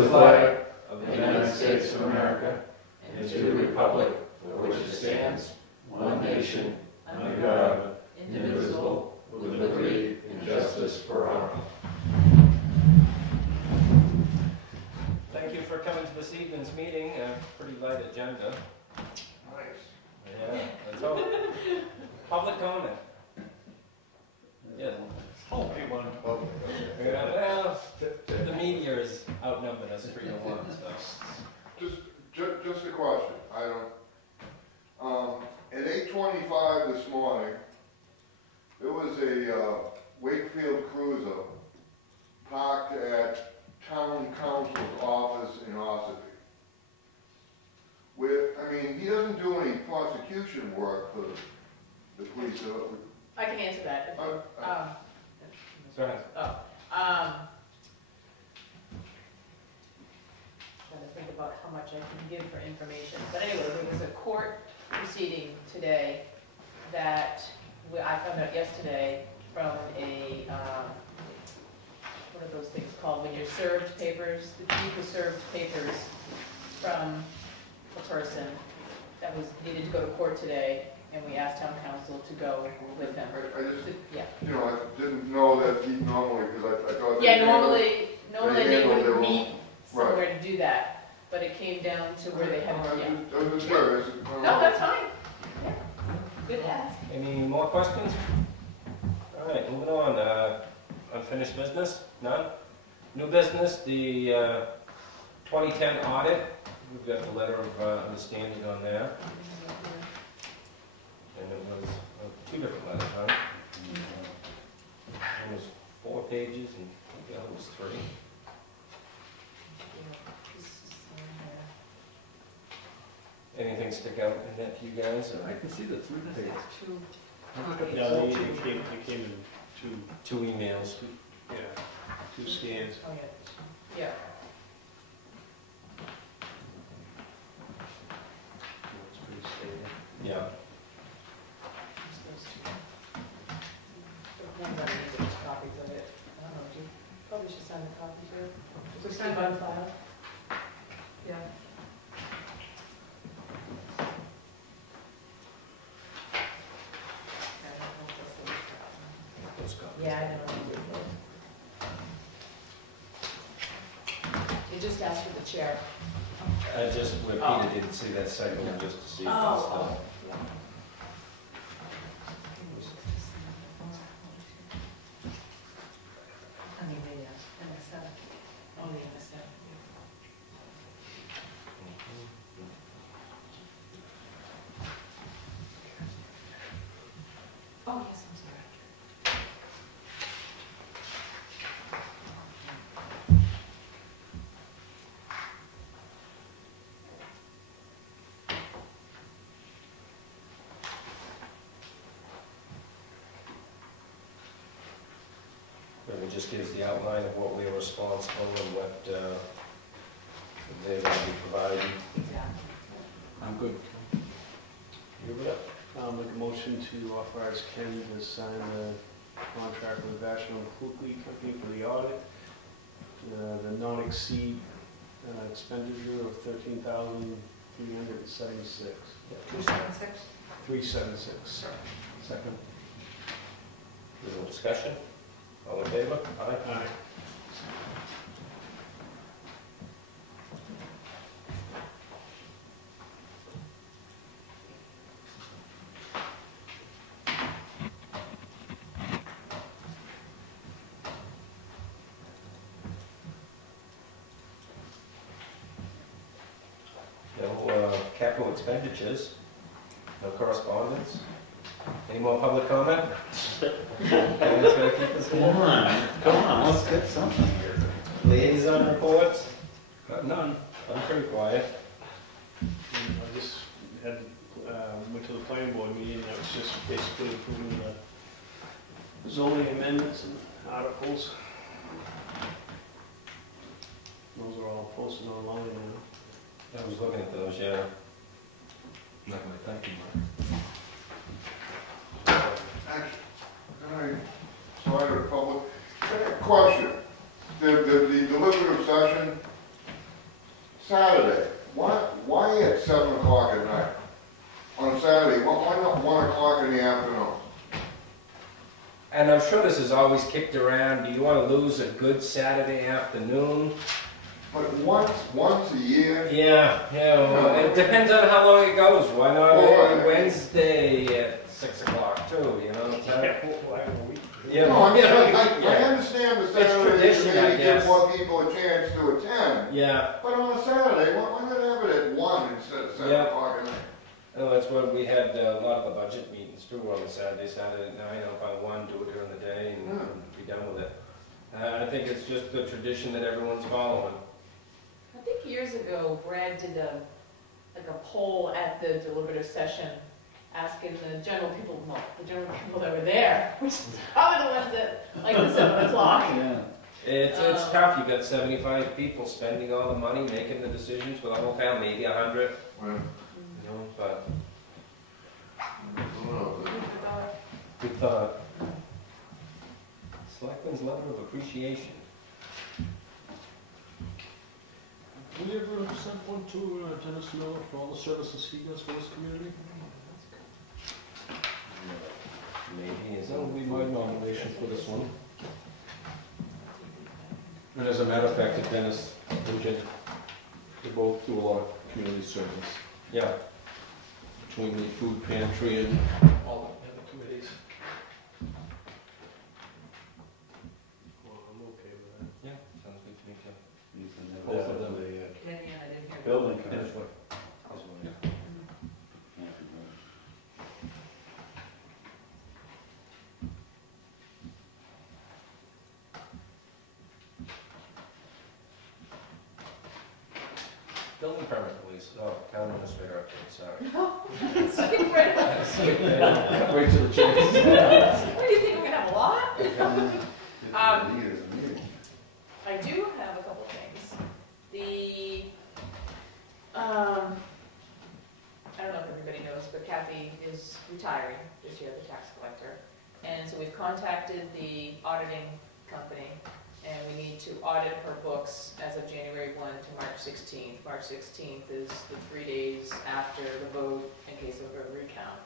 the flag of the United States of America and to the republic for which it stands, one nation, under God, indivisible, with liberty and justice for all. Thank you for coming to this evening's meeting. Pretty light agenda. Nice. Yeah, let's hope. Public comment. Yeah. Oh, hey, one. Yeah, well, the media is outnumbered us 3-1. So. Just a question. I don't. At 8:25 this morning, there was a Wakefield cruiser parked at Town Council's office in Ossipee. I mean, he doesn't do any prosecution work for the police. I can answer that. Sorry. Trying to think about how much I can give for information. But anyway, there was a court proceeding today that I found out yesterday from a, what are those things called when you're served papers? The chief was served papers from a person that was needed to go to court today, and we asked town council to go with them. I just, Yeah. you know, I didn't know that he normally, because I thought. Yeah, normally they would meet Right. somewhere to do that, but it came down to where they had, yeah. I was just curious. No, that's fine. Yeah. Good ask. Any more questions? All right, moving on. Unfinished business? None? New business, the 2010 audit. We've got the letter of understanding on that. And it was 2 different letters, huh? One was 4 pages and the other was 3. Anything stick out in that to you guys? Or? I can see the 3 pages. Yeah, they came in 2 emails. 2 scans. Oh, yeah. Yeah. It's pretty standard. Yeah. Copies of it. I don't know, you probably should sign the copy here. We sign it on file. Yeah. Those copies. Yeah, I know. You just asked for the chair. Just where Peter didn't see that second one, just to see if that's still. Yeah. I mean, the MSF. Oh, the MSF. Oh, yes, I'm sorry. It just gives the outline of what we are responsible and what they're going to be providing. Exactly. I'm good. You're up. I'll make a motion to authorize Ken to sign the contract with the National Company for the audit. The non-exceed expenditure of $13,376. 276. 376. Second. There's no discussion? All in favor? Aye. Aye. No capital expenditures, no correspondence. Any more public comment? Come on, let's get something here. Liaison reports? None. I'm pretty quiet. I just had, went to the planning board meeting, that was just basically approving the zoning amendments and articles. Those are all posted online now. I was looking at those, yeah. Not my thank you, Mark. Actually, sorry to the public. Question. The deliberative session Saturday, why at 7 o'clock at night? On Saturday, why not 1 o'clock in the afternoon? And I'm sure this is always kicked around, do you want to lose a good Saturday afternoon? But once a year? Yeah, well, it depends on how long it goes. Why not Or- Wednesday at 6 o'clock too, you know? Yeah. No, I mean, I understand the Saturday, tradition, I maybe give guess. more people a chance to attend. Yeah, But on a Saturday, why not have it at 1 instead of 7 Yeah. o'clock at night? oh, that's what we had a lot of the budget meetings too on the Saturday at 9, by 1, do it during the day and be done with it. I think it's just the tradition that everyone's following. I think years ago, Brad did like a poll at the deliberative session, asking the general people that were there, which is probably the ones that like the 7 o'clock. Yeah. It's tough, you got 75 people spending all the money, making the decisions for the whole town, maybe 100, Well, you know, but I don't know. good thought. Selectmen's letter of appreciation. Have we ever sent one to Dennis Miller for all the services he does for this community? Maybe, is That would be my nomination for this one. Yeah. And as a matter of fact, Dennis and Jen, they both do a lot of community service Yeah, between the food pantry and all the other committees. Well, I'm okay with that. yeah, sounds good to me too. Both of them. Kenny, I didn't hear. Building This commission. way. This one, yeah. Building permit, please. Oh, town administrator update, sorry. Skip right up. Wait till the chance. What do you think, we're gonna have a lot? Um, I do have a couple things. I don't know if everybody knows, but Kathy is retiring this year, the tax collector. And so we've contacted the auditing company, and we need to audit her books as of January 1 to March 16th. March 16th is the 3 days after the vote in case of a recount.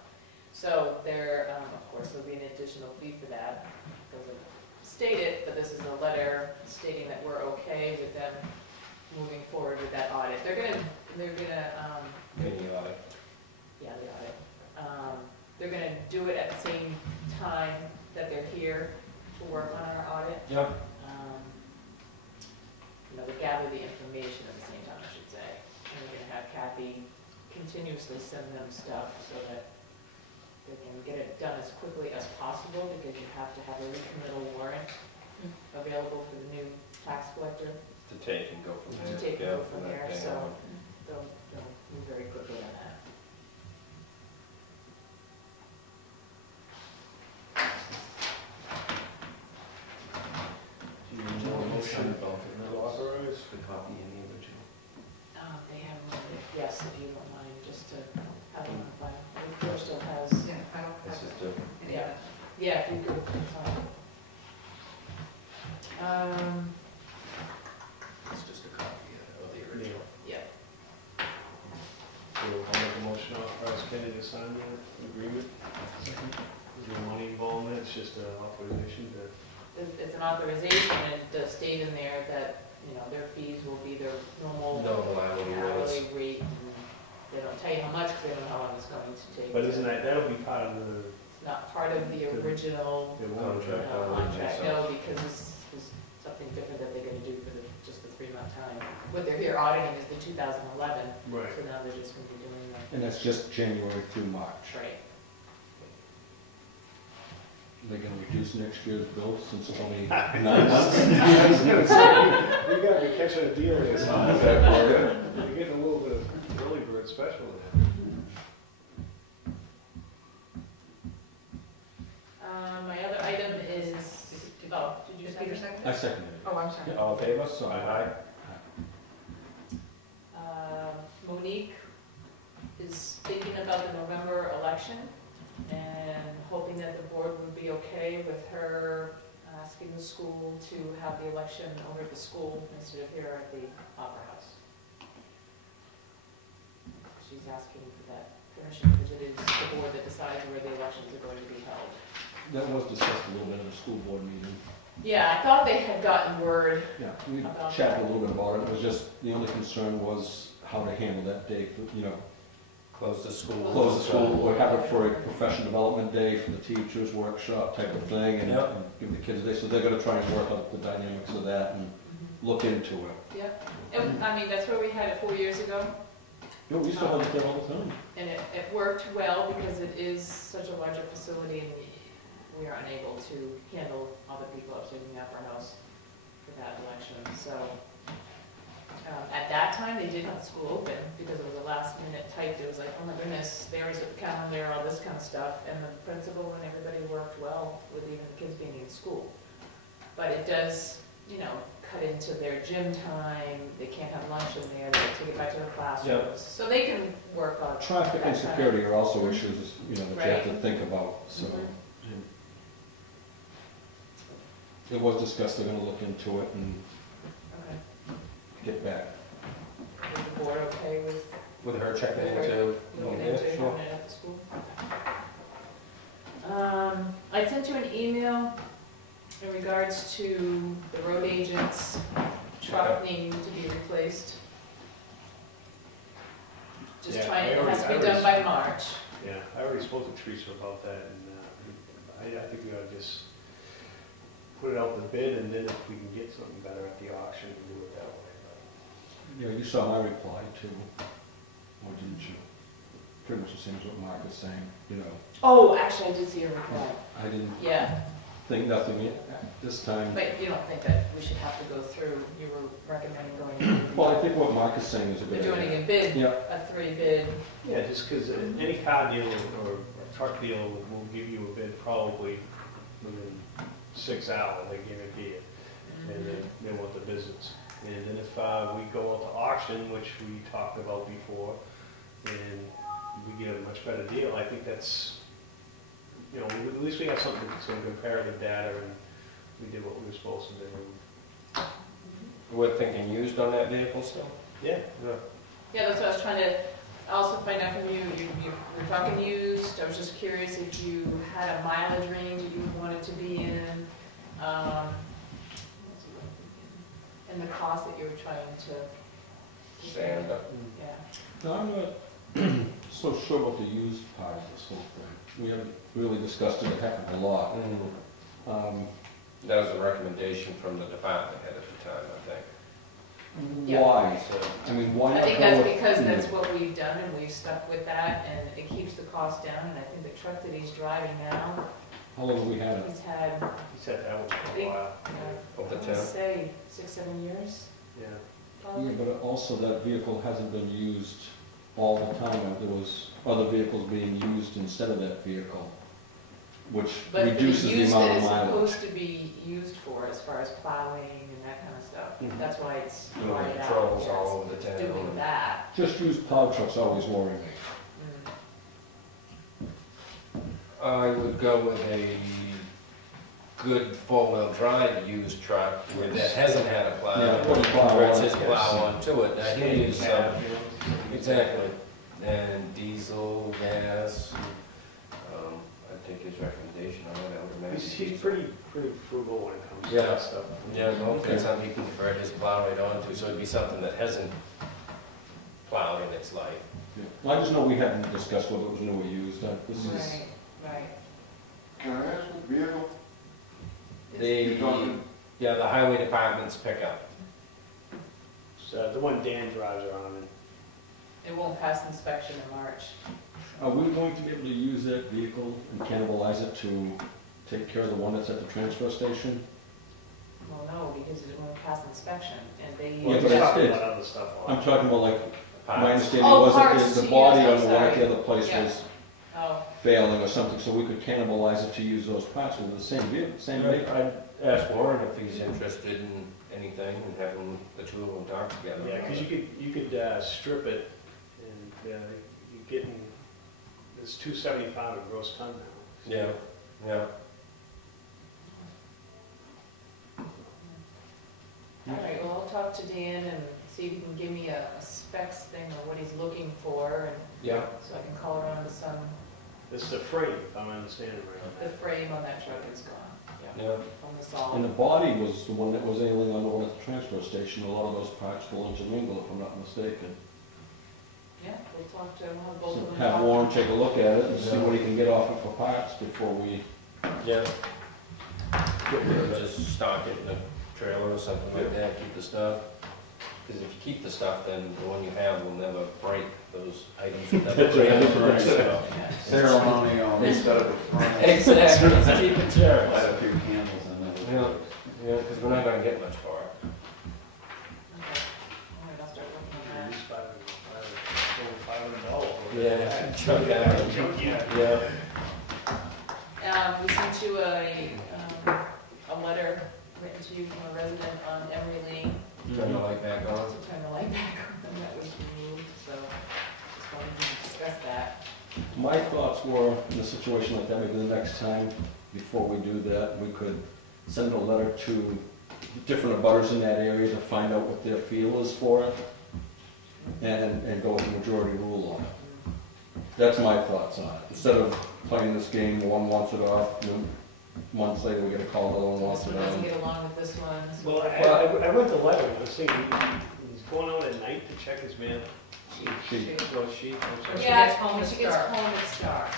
So there, of course, there'll be an additional fee for that. Doesn't state it, but this is a letter stating that we're okay with them moving forward with that audit. They're gonna, Mini audit. yeah, the audit. They're gonna do it at the same time that they're here to work on our audit. Yep. They gather the information at the same time, I should say. And we're gonna have Kathy continuously send them stuff so that they can get it done as quickly as possible, because you have to have a recommittal warrant available for the new tax collector To take and go from to there. take and Yeah, go from there, that day so on. they'll move very quickly on that. Do you need a motion to authorize? The copy in the original. They have one there, yes, if you don't mind, just to have them on file. George still has, Yeah, I don't This have is it. the, yeah, yeah, if you could, it's just a copy of the original. yeah. So I'll make a motion to authorize Kenny to sign the agreement. Is there money involved in it? It's just an authorization to. It's an authorization, and it does state in there that, their fees will be their normal No liability rates. hourly rate. And they don't tell you how much, because they don't know how long it's going to take. But isn't that'll be part of the. It's not part of the original Contract. contract, no, because this is something different that they're gonna do for just the 3-month time. What they're here auditing is the 2011, Right. so now they're just gonna be doing the, And that's just January through March. right. They're gonna reduce next year's bill since it's only 9 months. You're catching a deal here, son. Yeah. You're getting a little bit of early bird special there. My other item is, oh, did you Is second? Peter second? I second it. Oh, I'm sorry. All in favor? So, Aye. Monique is thinking about the November election and hoping that the board would be okay with her asking the school to have the election over at the school instead of here at the Opera House. asking for that permission, because it is the board that decides where the elections are going to be held. That was discussed a little bit in the school board meeting. Yeah, I thought they had gotten word. Yeah, we About chatted that. a little bit about it. It was just, the only concern was how to handle that day, you know, Close the school. close the school or have it for a professional development day for the teachers, workshop type of thing, and Yep. and give the kids a day. So they're gonna try and work out the dynamics of that and look into it. Yeah, and, I mean, that's where we had it 4 years ago, You know, we used to have it there all the time. and it worked well because it is such a larger facility and we are unable to handle other people upstairs in the upper house for that election, so. At that time, they did have the school open because it was a last minute type. It was like, oh my goodness, there was a calendar, all this kind of stuff. And the principal and everybody worked well with even the kids being in school. But it does, you know, cut into their gym time. They can't have lunch in there. They take it back to their classrooms. Yep. So they can work on Traffic and that kind of- security are also issues, you know, that you have to Right. think about, so. Mhm. It was discussed, they're gonna look into it and Okay. get back. Is the board okay with With her checking With her into. looking Yeah, into sure. having it at the school? I sent you an email in regards to the road agent's truck needing to be replaced. Just Yeah, trying, I it already- has to I be done already- by March. Yeah, I already spoke to Teresa about that, and I think we ought to just put it out the bid, and then if we can get something better at the auction, we do it that way. Yeah, you saw my reply too, or didn't you? Pretty much the same as what Mark was saying, you know, Oh, actually, I did see your reply. I didn't Yeah, think nothing yet this time. but you don't think that we should have to go through, you were recommending going, Well, I think what Mark is saying is a they're good doing idea. a bid, Yeah, a 3 bid. Yeah, just because any car dealer or truck dealer will give you a bid probably within 6 hours, they guarantee it, and then they want the business. And then if we go out to auction, which we talked about before, and we get a much better deal, I think that's, you know, at least we have something, some comparative data, and we did what we were supposed to do. We're thinking used on that vehicle still? Yeah. Yeah. Yeah, that's what I was trying to also find out from you. You were talking used. I was just curious if you had a mileage range that you wanted to be in, and the cost that you were trying to. Stand up. Yeah. no, I'm not so sure about the used part of this whole thing. We haven't really discussed it a heck of a lot. That was a recommendation from the department head at the time, I think. Yeah. Why? So, I mean, why I not think go that's with- because that's what we've done, and we've stuck with that, and it keeps the cost down. And I think the truck that he's driving now, How long have we had it? he's had, He said that was for a while. I of the want town. to say 6-7 years, Yeah. probably. Yeah, but also that vehicle hasn't been used all the time. There was other vehicles being used instead of that vehicle, which But for the reduces the use amount that of it's mileage. supposed to be used for, as far as plowing and that kind of stuff, Mhm. that's why it's Doing dried out. patrols yes. all over the town. Doing that. Just used plow trucks always worry me. Mm. I would go with a good four-wheel drive used truck where that hasn't had a plow. Yeah, put a plow Where it's on it, just yes. plow onto it. Now, he used some, Cab, you know. exactly. And diesel, gas, I'd take his recommendation on it, I would imagine. He's pretty frugal when it comes to Yeah. that stuff. Yeah, hopefully something he can convert his plow right onto, so it'd be something that hasn't plowed in its life. Yeah. Well, I just know we hadn't discussed whether it was new or used. This is, Right, right. Can I ask what vehicle? The, You're talking- yeah, the highway department's pickup. So the one Dan drives around in. It won't pass inspection in March. are we going to be able to use that vehicle and cannibalize it to take care of the one that's at the transfer station? Well, no, because it won't pass inspection, and they. Yeah, Well, but he's it's- talking it's- about other stuff on I'm it. talking about like, my Parts. understanding Oh, was parts, that the yes, body I'm on the one at sorry. the other place Yeah. was Oh, failing or something, so we could cannibalize it to use those parts with the same vehicle, same vehicle. I'd ask Warren if he's interested in anything and have them, the two of them talk together. Yeah, because you could strip it, and you're getting, it's 275 a gross ton now. Yeah, yeah. all right, well, I'll talk to Dan and see if he can give me a specs thing or what he's looking for, and Yeah, so I can call around to some, This is the frame, if I'm understanding the right. frame on that truck is gone, yeah, yeah. from the And the solid. body was the one that was ailing on the one at the transfer station. A lot of those parts will intermingle, if I'm not mistaken. Yeah, we'll talk to, we'll have both So of them. have talk. Warren take a look at it and see Yeah. what he can get off it for parts before we Yeah. get rid of it. Just stock it in a trailer or something like that, keep the stuff. Because if you keep the stuff, then the one you have will never break. Those items will never That's right, break. that's right. So- Yeah. Ceremony instead of a permit. Exactly, let's keep it sure. Light a few candles and then. Yeah, yeah, because we're not gonna get much for it. Okay. All right, I'll start working on At least $500. Yeah, chuck that in. Junkyard. Yeah, We sent you a letter written to you from a resident on Emery Lane, turn the light back on. to turn the light back on, that was removed, so just wanted to discuss that. My thoughts were, in a situation like that, maybe the next time, before we do that, we could send a letter to different abutters in that area to find out what their feel is for it, and go with the majority rule on it. That's my thoughts on it. Instead of playing this game, one wants it off, and months later we get a call, the other one wants This it one doesn't on. get along with this one. so- Well, I read the letter, and I was thinking, he's going out at night to check his mail. She- Oh, she, I'm When sorry. she Yeah, gets home, when it's she gets dark. home, it's dark.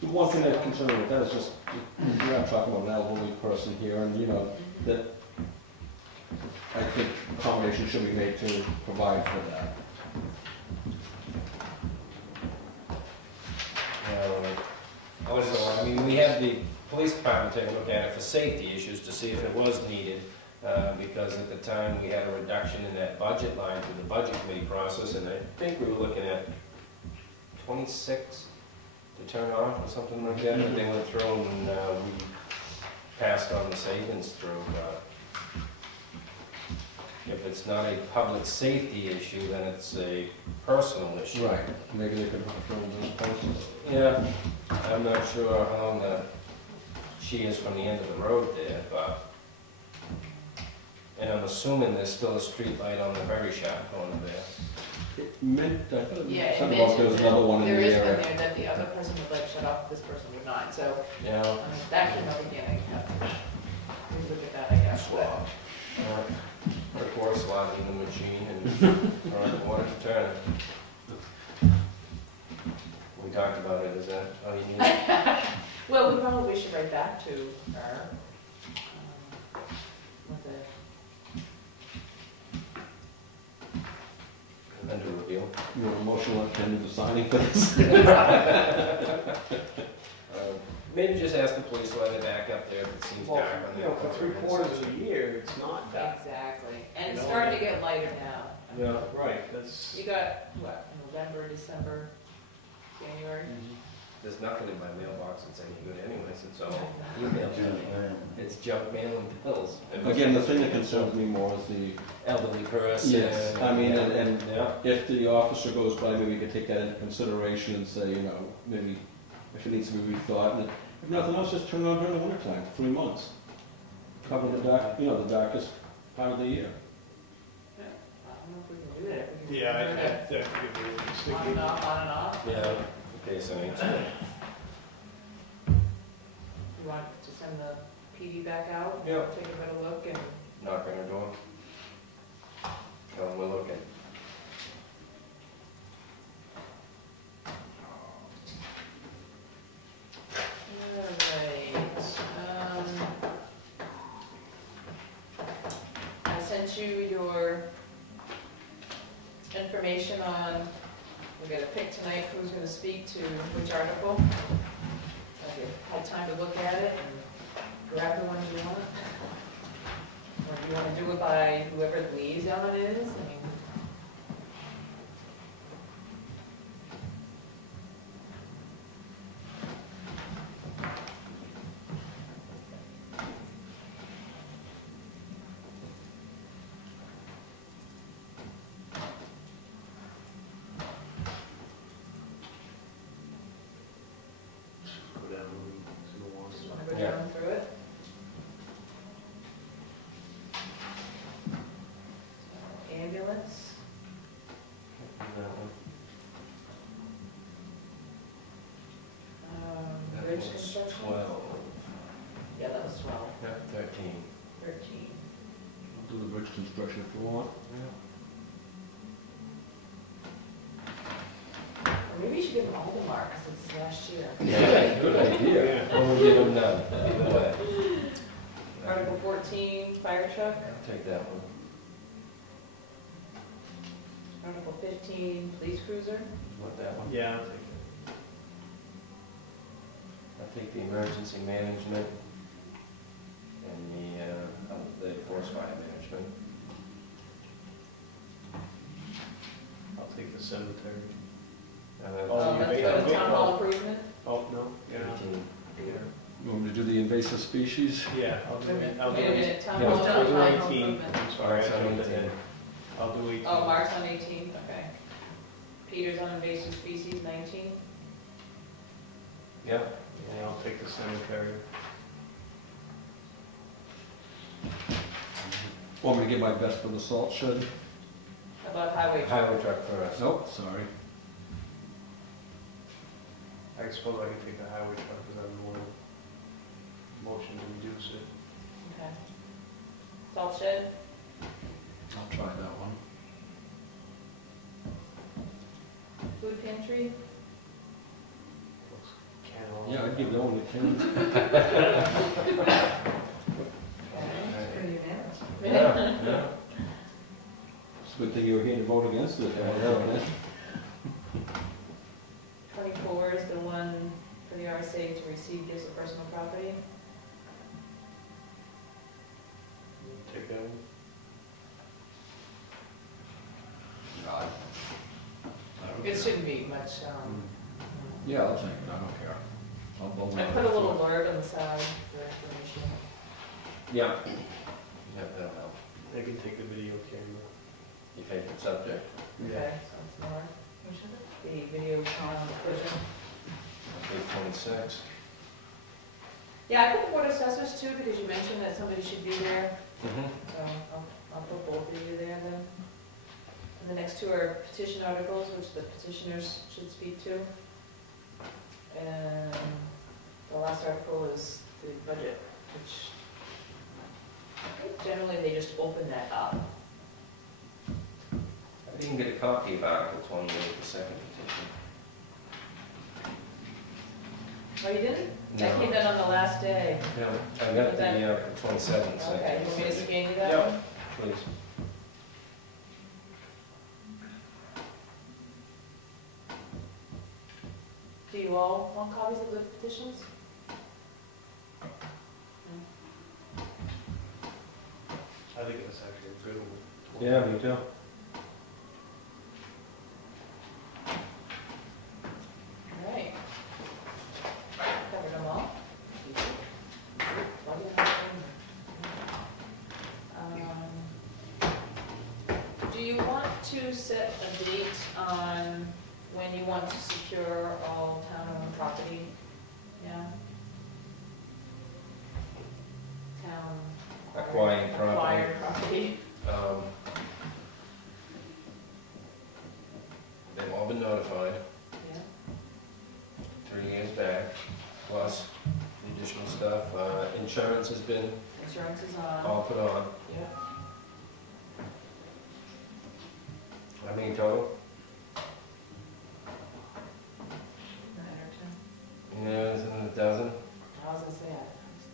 The one thing that concerns me with that is just, we're not talking about an elderly person here, and, you know, that I think accommodation should be made to provide for that. Also, I mean, we had the police department take a look at it for safety issues to see if it was needed, because at the time we had a reduction in that budget line through the budget committee process, and I think we were looking at 26 to turn off or something like that, and they went through and we passed on the savings through. If it's not a public safety issue, then it's a personal issue. Right, maybe they could throw those posters. Yeah, I'm not sure how long she is from the end of the road there, but, and I'm assuming there's still a street light on the very sharp corner there. It meant, I thought Yeah, it it said about there was mentioned another one that in there the is one area. there that the other person would like shut off, this person would not, so, Yeah. that came up again, I have to look at that, I guess, but. Of course, locking the machine and throwing water to turn it. We talked about it, is that all you need? Well, we probably should write back to her, with the, Under review. You want a motion on Ken to signing for this? Maybe just ask the police to let it back up there if it seems Well, dark on you there. know, for 3/4 of the year, it's not that. exactly, and it's You know, starting to get lighter now. Yeah. Right, that's. You got, what, November, December, January? There's nothing in my mailbox that's any good anyway, since all email. It's junk mail and bills. Again, the thing that concerns me more is the, Elderly person. yes, I mean, and Yeah. if the officer goes by, maybe we could take that into consideration and say, you know, maybe if it needs to be rethought, and if nothing else, just turn it on during the winter time, 3 months. Cover the dark, you know, the darkest part of the year. I don't know if we can do that. If we can Yeah, turn it that could be really on and sticky. off, on and off. Yeah. Okay, so You want to send the PD back out? Yeah. Take a better look and, knock on her door. Tell them we're looking. alright, I sent you your information on, we gotta pick tonight who's gonna speak to which article. Have you had time to look at it and grab the ones you want? Or do you wanna do it by whoever the liaison is? I mean, Go down and see the ones. just wanna go Yeah. down through it? Peters was construction? 12. Yeah, that was 12, Yeah, 13. 13. Do the bridge construction if you want. Or maybe you should give them all the marks, it's last year. Yeah, good idea. Or we'll give them none. Either way. Article 14, fire truck. I'll take that one. Article 15, police cruiser. Want that one? Yeah, I'll take I'll take the emergency management and the forest fire management. I'll take the cemetery. And then Oh, That's you for the make- town hall improvement. Oh, no, yeah. 15. Yeah. You want me to do the invasive species? Yeah, I'll do Wait it. a minute, town Yeah, hall, I'll town do hall 18. improvement. I'm sorry, I Mark's on jumped 18. ahead. I'll do 18. Oh, Mark's on 18, okay. Peter's on invasive species, 19. Yeah. And I'll take the cemetery. Want me to get my best for the salt shed? How about highway truck? Highway truck first. Nope, sorry. I suppose I can take the highway truck because I'm the one motion to reduce it. Okay. Salt shed, I'll try that one. food pantry, Kennel. Yeah, I'd give that one to Ken. Yeah, yeah. It's a good thing you were here to vote against it. I know. 24 is the one for the RSA to receive gifts of personal property. Take that one. God. It shouldn't be much, Yeah, I'll take it, I don't care. I'll vote. I put a little blurb on the side for information. Yeah. Yeah, that'll help. I can take the video camera. Your favorite subject? Okay, so it's more, the video inclusion. Okay, 26. Yeah, I put board assessors too, because you mentioned that somebody should be there, Mm-hmm. so I'll put both of you there then. And the next two are petition articles, which the petitioners should speak to. And the last article is the budget, which I think generally they just open that up. I didn't get a copy of Article 28, the second petition. Oh, you didn't? No. I came in on the last day. Yeah, I got the 27th second. Okay, you want me to scan you that Yeah. one? Please. Do you all want copies of the petitions? I think it's actually a good one. Yeah, me too. All right. Covered them all. Do you want to set a date on when you want to secure all town-owned property? Yeah? Town. Acquired property. Acquired property. They've all been notified Yeah. 3 years back, plus the additional stuff. Insurance has been Insurance is on. all put on. Yeah. How many total? 9 or 10. Yeah, isn't it a dozen? I was gonna say, I was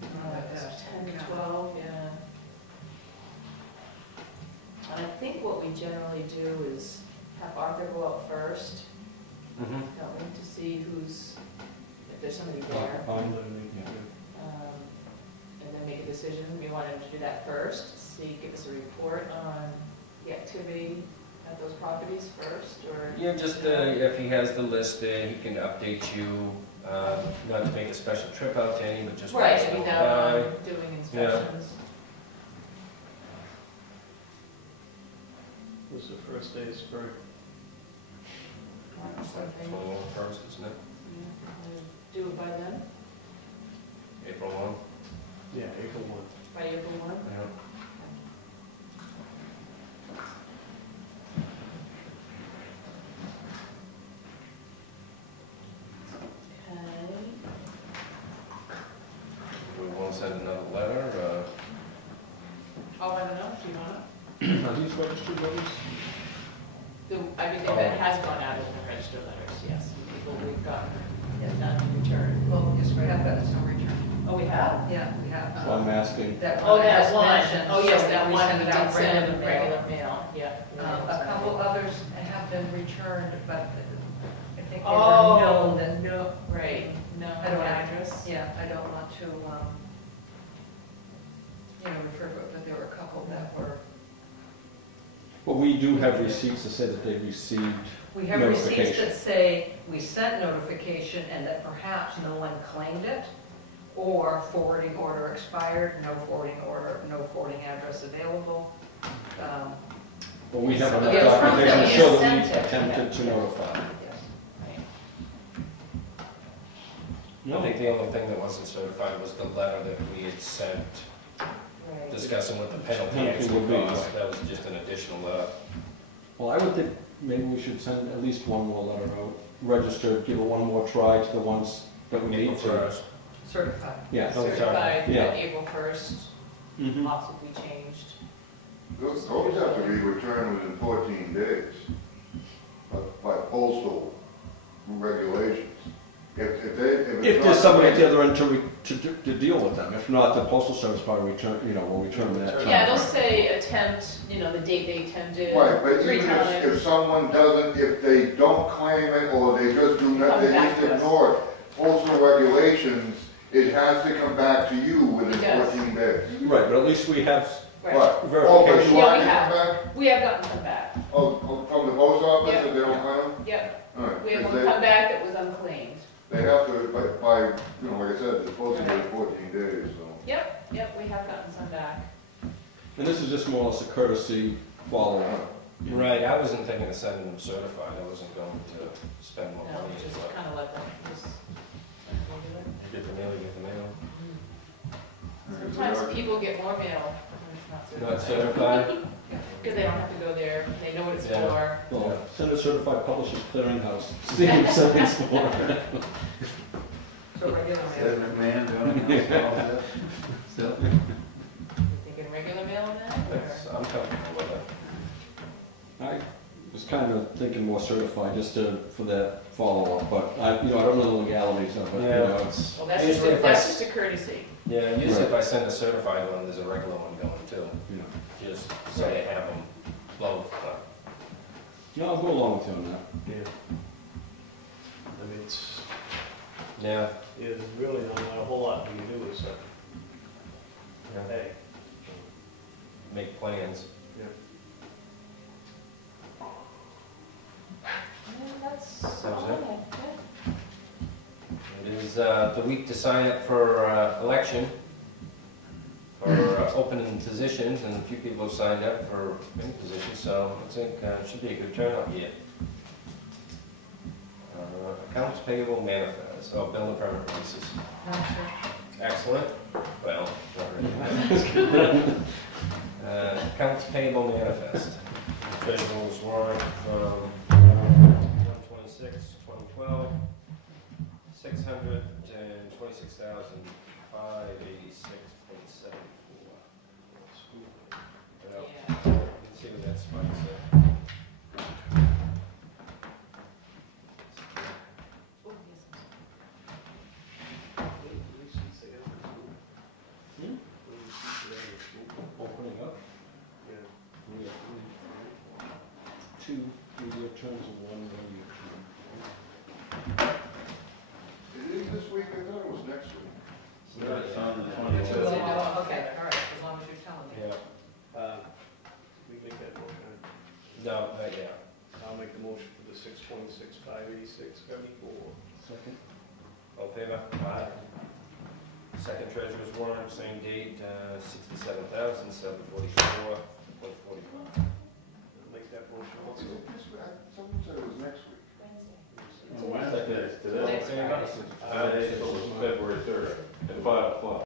thinking. 10 to 12, yeah. And I think what we generally do is have Arthur go out first, Mm-hmm. don't we, to see who's, if there's somebody there, I'm gonna make it. and then make a decision. We want him to do that first, see, give us a report on the activity at those properties first, or? Yeah, just if he has the list there, he can update you, not to make a special trip out to any, but just. Right, once to in be a down while. on doing inspections. What's the first day of spring? Or something. 21st, isn't it? Do it by then, April 1. Yeah, April 1. by April 1? Yeah. send another letter? Oh, I don't know, do you wanna? Are these registered letters? I mean, that has gone out as registered letters, yes, people we've gotten, none returned. Well, yes, we have gotten some return. Oh, we have? Yeah, we have. So I'm asking, That Oh, one that has one. mentioned, Oh, yes, so that we one, send we it out did send regular mail. regular mail, yeah. A couple others have been returned, but I think they Oh, were known and no, right, no I don't know. address. yeah, I don't want to, refer to it, but there were a couple that were, but we do have receipts that say that they received we have receipts notification. that say we sent notification and that perhaps no one claimed it, or forwarding order expired, no forwarding address available. But we have So enough we have proof documentation that to we show sent that we it. attempted to notify. Yes. Right. I think the only thing that wasn't certified was the letter that we had sent Right. discussing what the penalty Penalty actually would be. cost. That was just an additional, Well, I would think maybe we should send at least one more letter out, registered, give it one more try to the ones that we April need to. 1st. Certified. Yeah. Oh, sorry. Certified, Yeah. April 1st, Mhm. possibly changed. Those have to be returned within 14 days by postal regulations. If If there's somebody at the other end to deal with them, if not, the postal service probably will return that. Yeah, it'll say attempt, the date they attempted, Right, but 3 even times. if someone doesn't, if they don't claim it, or they just do not, Come they back just to us. ignore it, postal regulations, it has to come back to you within It does. 14 days. Right, but at least we have Right. Right. Oh, but verification. you Yeah, want we it to have. come back? We have gotten some back. Oh, from the post office, Yep. if they don't claim them? Yep, All right, we have 'cause one come back that was unclaimed. they have to, like I said, it's supposed to be 14 days, so. Yep, we have gotten some back. And this is just more or less a courtesy follow-up. Right, I wasn't thinking of sending them certified. I wasn't going to spend more No, money. just But kind of let them, just. you get the mail, you get the mail. Sometimes people get more mail when it's Not not certified. certified? Because they don't have to go there, they know what it's Yeah. for. Well, send a certified publisher's clearinghouse, see if something's for it. So regular mail. Man doing it. So, You thinking regular mail then, That's, I'm comfortable with it. I was kind of thinking more certified, just for that follow-up, but I don't know the legalities of it, Yeah. it's. Well, that's Usually if I that's s- just a courtesy. Yeah, usually if I send a certified one, there's a regular one going too. Just so they have them both. No, I'll go along with you on that. Yeah. I mean, it's, Yeah. there's really not a whole lot we can do is, hey, Make plans. yeah. That's That was all I it? had. It is the week to sign up for election, for opening positions, and a few people have signed up for many positions, so I think it should be a good turnout here. Accounts payable manifest, bill and permit releases. Excellent. Well, not really. Accounts payable manifest. Treasurer's warrant from 1/26/2012, $626,586.74. Well, Yeah. you can see what that spike's at. Oh, yes. Opening up, Yeah. we have two media terms and one one-year term. It is this week, I thought it was next week. It's on the Well, 22nd. okay, all right, as long as you're telling me. Yeah, We make that motion. no, not yet. I'll make the motion for the 626,586.74. Second. All in favor? Aye. Second treasurer's warrant, same date, $67,744.45. Make that motion Was also. it this week? Someone said it was next week. Wednesday. Wednesday, today. Next Friday. Today, so it was February 3rd at 5 o'clock.